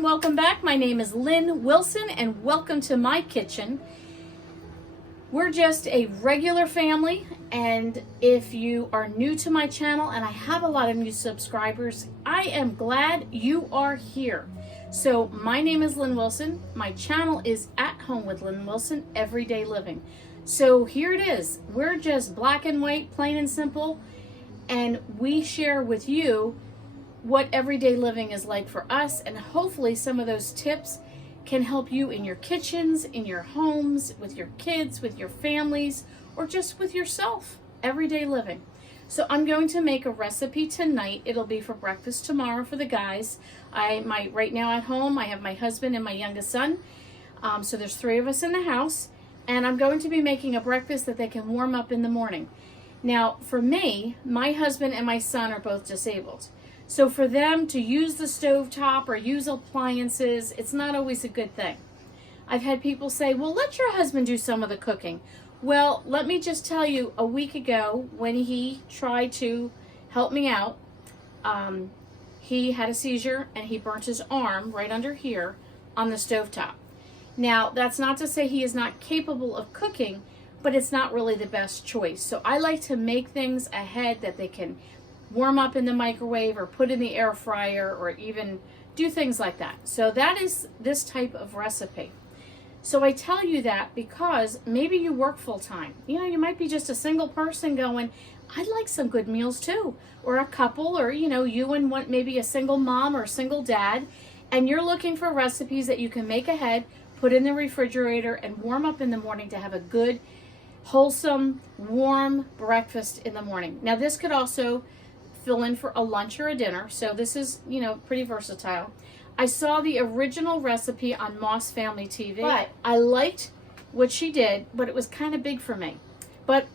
everyone, welcome back. My name is Lynn Wilson and welcome to my kitchen. We're just a regular family, and if you are new to my channel, and I have a lot of new subscribers, I am glad you are here. So my name is Lynn Wilson. My channel is At Home with Lynn Wilson, Everyday Living. So here it is. We're just black and white, plain and simple, and we share with you what everyday living is like for us, and hopefully some of those tips can help you in your kitchens, in your homes, with your kids, with your families, or just with yourself. Everyday living. So I'm going to make a recipe tonight. It'll be for breakfast tomorrow for the guys. Right now at home, I have my husband and my youngest son. So there's 3 of us in the house, and I'm going to be making a breakfast that they can warm up in the morning. Now, for me, my husband and my son are both disabled. So for them to use the stovetop or use appliances, it's not always a good thing. I've had people say, well, let your husband do some of the cooking. Well, let me just tell you, a week ago when he tried to help me out, he had a seizure and he burnt his arm right under here on the stovetop. Now, that's not to say he is not capable of cooking, but it's not really the best choice. So I like to make things ahead that they can warm up in the microwave or put in the air fryer or even do things like that. So that is this type of recipe. So I tell you that because maybe you work full time. You know, you might be just a single person going, I'd like some good meals too. Or a couple, or you and maybe a single mom or a single dad, and you're looking for recipes that you can make ahead, put in the refrigerator, and warm up in the morning to have a good, wholesome, warm breakfast in the morning. Now this could also fill in for a lunch or a dinner, so this is pretty versatile. I saw the original recipe on Moss Family TV, but I liked what she did, but it was kind of big for me. But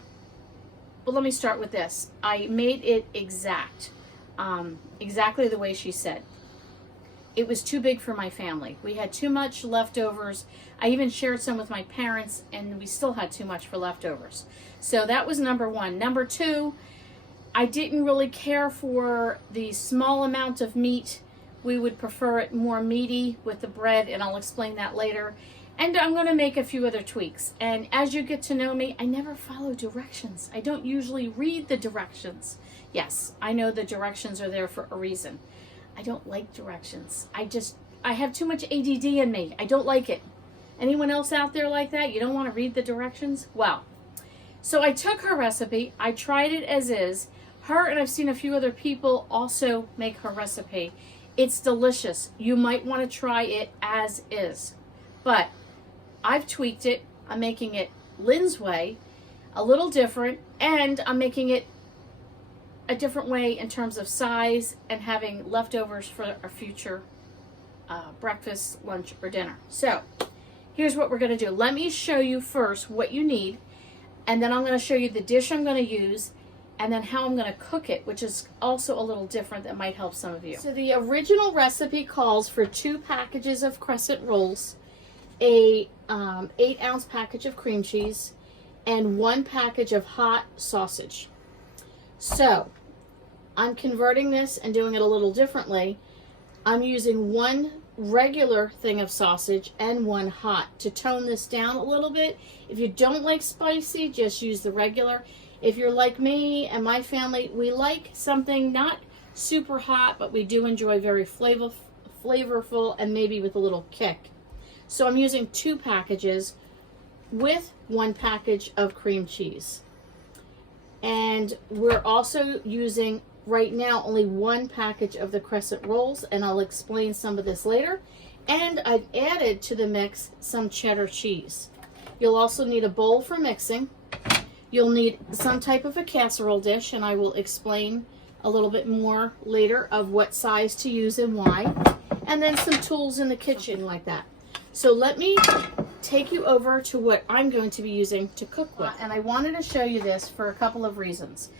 let me start with this. I made it exactly the way she said. It was too big for my family. We had too much leftovers. I even shared some with my parents, and we still had too much for leftovers. So that was number 1. Number 2, I didn't really care for the small amount of meat. We would prefer it more meaty with the bread, and I'll explain that later. And I'm going to make a few other tweaks. And as you get to know me, I never follow directions. I don't usually read the directions. Yes, I know the directions are there for a reason. I don't like directions. I have too much ADD in me. I don't like it. Anyone else out there like that? You don't want to read the directions? Well, so I took her recipe. I tried it as is. Her, and I've seen a few other people also make her recipe. It's delicious. You might want to try it as is. But I've tweaked it. I'm making it Lynn's way, a little different, and I'm making it a different way in terms of size and having leftovers for a future breakfast, lunch, or dinner. So here's what we're going to do. Let me show you first what you need, and then I'm going to show you the dish I'm going to use, and then how I'm going to cook it, which is also a little different that might help some of you. So the original recipe calls for 2 packages of Crescent Rolls, a 8-ounce package of cream cheese, and 1 package of hot sausage. So I'm converting this and doing it a little differently. I'm using 1 regular thing of sausage and 1 hot to tone this down a little bit. If you don't like spicy, just use the regular. If you're like me and my family, we like something not super hot, but we do enjoy very flavorful and maybe with a little kick. So I'm using 2 packages with 1 package of cream cheese. And we're also using right now only 1 package of the Crescent Rolls, and I'll explain some of this later. And I've added to the mix some cheddar cheese. You'll also need a bowl for mixing. You'll need some type of a casserole dish, and I will explain a little bit more later of what size to use and why. And then some tools in the kitchen like that. So let me take you over to what I'm going to be using to cook with. And I wanted to show you this for a couple of reasons.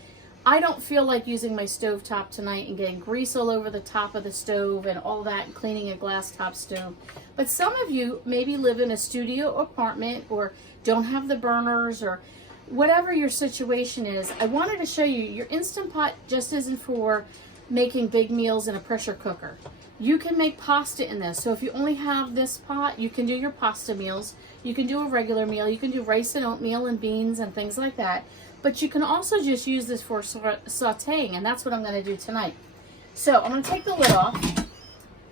I don't feel like using my stovetop tonight and getting grease all over the top of the stove and all that, and cleaning a glass top stove. But some of you maybe live in a studio apartment or don't have the burners, or whatever your situation is. I wanted to show you your Instant Pot just isn't for making big meals in a pressure cooker. You can make pasta in this. So if you only have this pot, you can do your pasta meals. You can do a regular meal. You can do rice and oatmeal and beans and things like that. But you can also just use this for sauteing, and that's what I'm going to do tonight. So I'm going to take the lid off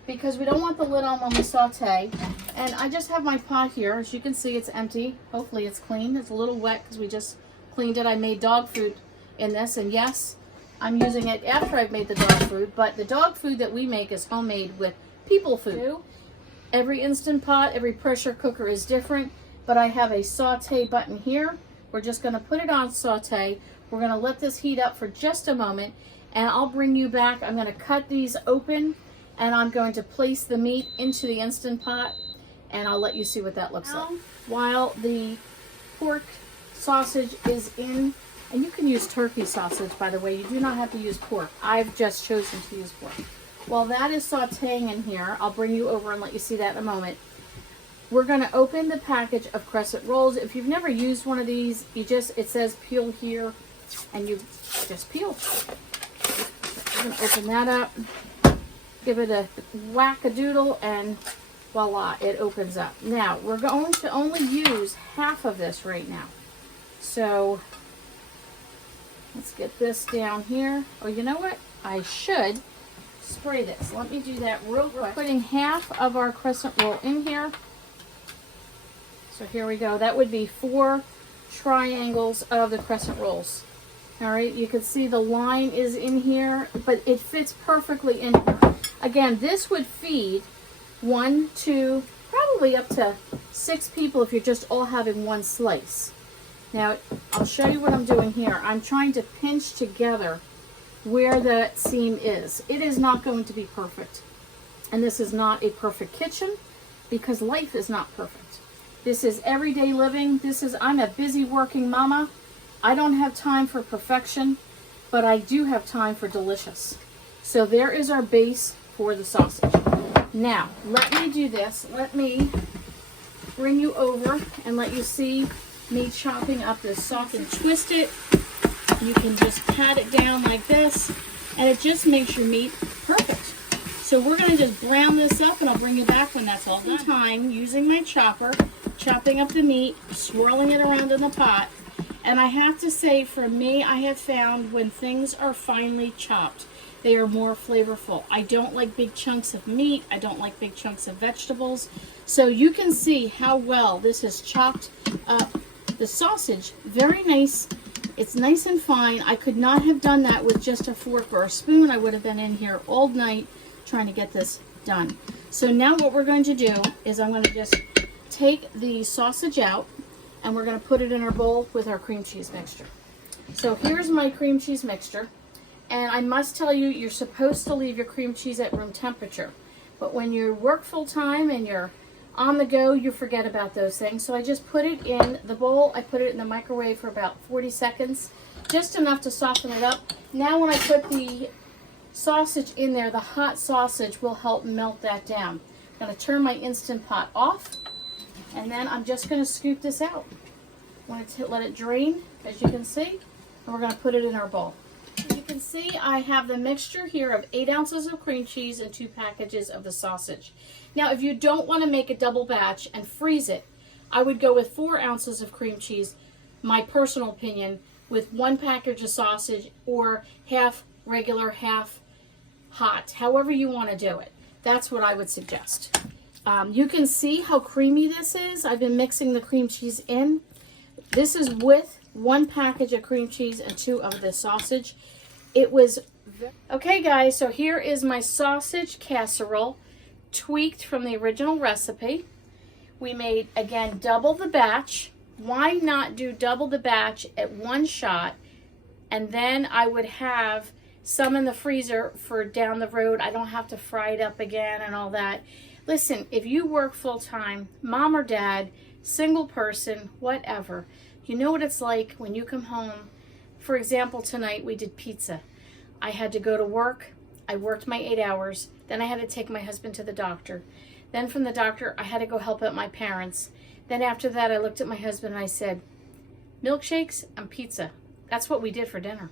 because we don't want the lid on when we saute. And I just have my pot here. As you can see, it's empty. Hopefully it's clean. It's a little wet because we just cleaned it. I made dog food in this, and yes, I'm using it after I've made the dog food, but the dog food that we make is homemade with people food. Every Instant Pot, every pressure cooker is different, but I have a saute button here. We're just going to put it on saute. We're going to let this heat up for just a moment, and I'll bring you back. I'm going to cut these open, and I'm going to place the meat into the Instant Pot, and I'll let you see what that looks like. While the pork sausage is in, and you can use turkey sausage, by the way. You do not have to use pork. I've just chosen to use pork. While that is sauteing in here, I'll bring you over and let you see that in a moment. We're going to open the package of Crescent Rolls. If you've never used one of these, it says peel here, and you just peel. I'm going to open that up, give it a whack-a-doodle, and voila, it opens up. Now, we're going to only use half of this right now. So let's get this down here. Oh, you know what? I should spray this. Let me do that real quick. We're putting half of our Crescent Roll in here. So here we go. That would be 4 triangles of the Crescent Rolls. All right, you can see the line is in here, but it fits perfectly in here. Again, this would feed 1, 2, probably up to 6 people if you're just all having one slice. Now, I'll show you what I'm doing here. I'm trying to pinch together where the seam is. It is not going to be perfect. And this is not a perfect kitchen because life is not perfect. This is everyday living. I'm a busy working mama. I don't have time for perfection, but I do have time for delicious. So there is our base for the sausage. Now, let me do this. Let me bring you over and let you see me chopping up this sausage. And twist it. You can just pat it down like this, and it just makes your meat perfect. So we're going to just brown this up, and I'll bring you back when that's all done. Time using my chopper, chopping up the meat, swirling it around in the pot. And I have to say, for me, I have found when things are finely chopped, they are more flavorful. I don't like big chunks of meat. I don't like big chunks of vegetables. So you can see how well this has chopped up the sausage. Very nice. It's nice and fine. I could not have done that with just a fork or a spoon. I would have been in here all night trying to get this done. So now what we're going to do is I'm going to just take the sausage out, and we're going to put it in our bowl with our cream cheese mixture. So here's my cream cheese mixture. And I must tell you, you're supposed to leave your cream cheese at room temperature. But when you work full time and you're on the go, you forget about those things. So I just put it in the bowl. I put it in the microwave for about 40 seconds, just enough to soften it up. Now when I put the sausage in there, the hot sausage will help melt that down. I'm going to turn my Instant Pot off, and then I'm just going to scoop this out. I want to let it drain, as you can see, and we're going to put it in our bowl. You can see I have the mixture here of 8 ounces of cream cheese and 2 packages of the sausage. Now, if you don't want to make a double batch and freeze it, I would go with 4 ounces of cream cheese, my personal opinion, with 1 package of sausage, or half regular, half hot, however you want to do it. That's what I would suggest. You can see how creamy this is. I've been mixing the cream cheese in. This is with 1 package of cream cheese and 2 of the sausage. It was okay, guys, so here is my sausage casserole, tweaked from the original recipe. We made, again, double the batch. Why not do double the batch at one shot, and then I would have some in the freezer for down the road. I don't have to fry it up again and all that. Listen, if you work full-time, mom or dad, single person, whatever, you know what it's like when you come home. For example, tonight we did pizza. I had to go to work. I worked my 8 hours. Then I had to take my husband to the doctor. Then from the doctor, I had to go help out my parents. Then after that, I looked at my husband and I said, milkshakes and pizza. That's what we did for dinner.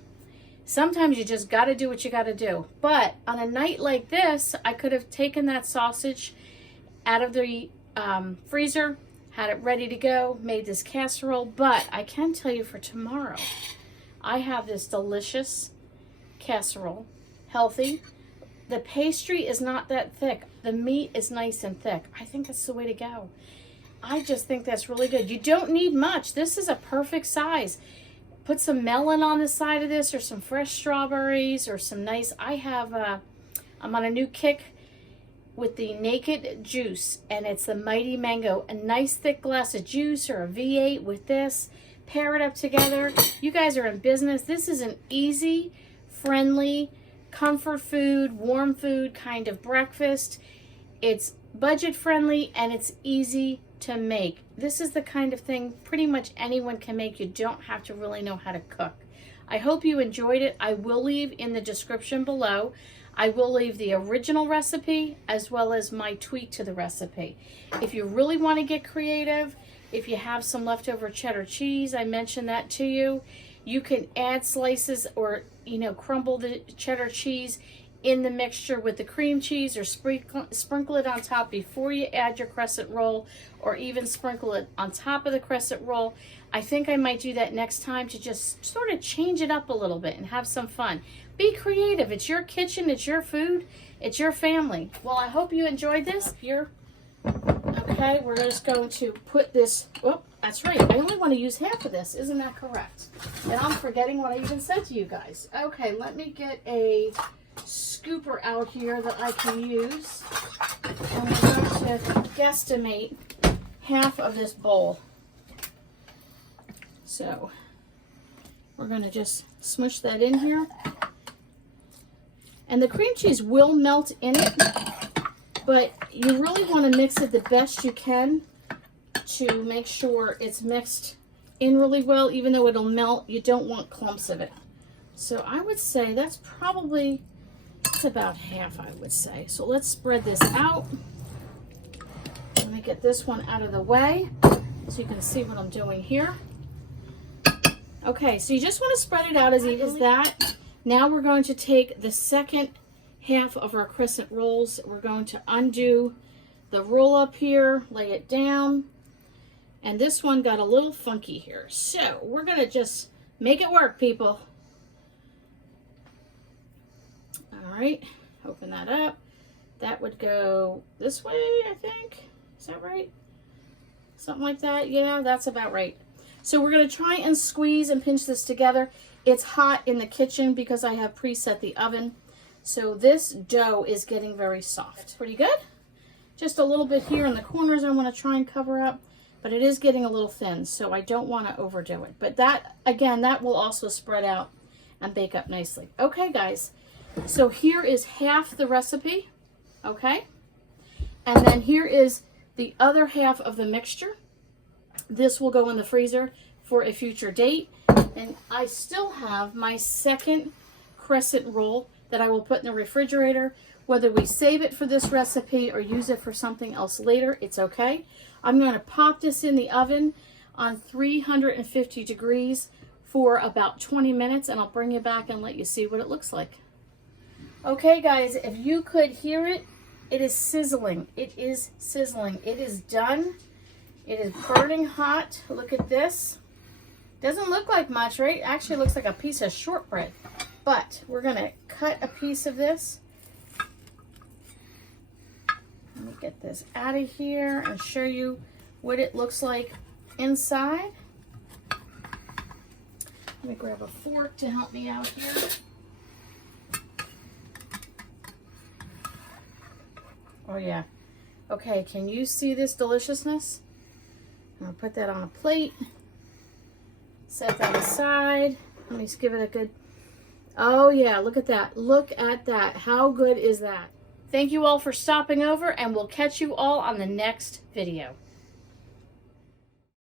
Sometimes you just got to do what you got to do. But on a night like this, I could have taken that sausage out of the freezer, had it ready to go, made this casserole. But I can tell you for tomorrow, I have this delicious casserole, healthy. The pastry is not that thick. The meat is nice and thick. I think that's the way to go. I just think that's really good. You don't need much. This is a perfect size. Put some melon on the side of this, or some fresh strawberries, or some nice, I'm on a new kick with the Naked Juice, and it's the Mighty Mango. A nice thick glass of juice or a V8 with this. Pair it up together. You guys are in business. This is an easy, friendly, comfort food, warm food kind of breakfast. It's budget friendly and it's easy to make. This is the kind of thing pretty much anyone can make. You don't have to really know how to cook. I hope you enjoyed it. I will leave in the description below. I will leave the original recipe as well as my tweak to the recipe. If you really want to get creative, if you have some leftover cheddar cheese, I mentioned that to you. You can add slices or, crumble the cheddar cheese in the mixture with the cream cheese, or sprinkle it on top before you add your crescent roll, or even sprinkle it on top of the crescent roll. I think I might do that next time to just sort of change it up a little bit and have some fun. Be creative. It's your kitchen, it's your food, it's your family. Well, I hope you enjoyed this. Okay, we're just going to put this, that's right, I only want to use half of this, isn't that correct? And I'm forgetting what I even said to you guys. Okay, let me get a scooper out here that I can use. And we're going to guesstimate half of this bowl. So, we're going to just smush that in here. And the cream cheese will melt in it, but you really want to mix it the best you can to make sure it's mixed in really well. Even though it'll melt, you don't want clumps of it. So I would say that's about half, I would say. So let's spread this out. Let me get this one out of the way so you can see what I'm doing here. Okay, so you just want to spread it out as even as that. Now we're going to take the second half of our crescent rolls. We're going to undo the roll up here, lay it down. And this one got a little funky here. So we're going to just make it work, people. All right, open that up. That would go this way, I think. Is that right? Something like that. Yeah, that's about right. So we're going to try and squeeze and pinch this together. It's hot in the kitchen because I have preset the oven. So this dough is getting very soft. Pretty good. Just a little bit here in the corners I want to try and cover up, but it is getting a little thin, so I don't want to overdo it. But that, again, that will also spread out and bake up nicely. Okay, guys. So here is half the recipe, okay? And then here is the other half of the mixture. This will go in the freezer for a future date. And I still have my second crescent roll that I will put in the refrigerator. Whether we save it for this recipe or use it for something else later, it's okay. I'm going to pop this in the oven on 350 degrees for about 20 minutes, and I'll bring you back and let you see what it looks like. Okay, guys, if you could hear it, it is sizzling. It is sizzling. It is done. It is burning hot. Look at this. Doesn't look like much, right? It actually looks like a piece of shortbread. But we're going to cut a piece of this. Let me get this out of here and show you what it looks like inside. Let me grab a fork to help me out here. Oh yeah. Okay, can you see this deliciousness? I'm going to put that on a plate. Set that aside. Let me just give it a good... Oh yeah, look at that. Look at that. How good is that? Thank you all for stopping over, and we'll catch you all on the next video.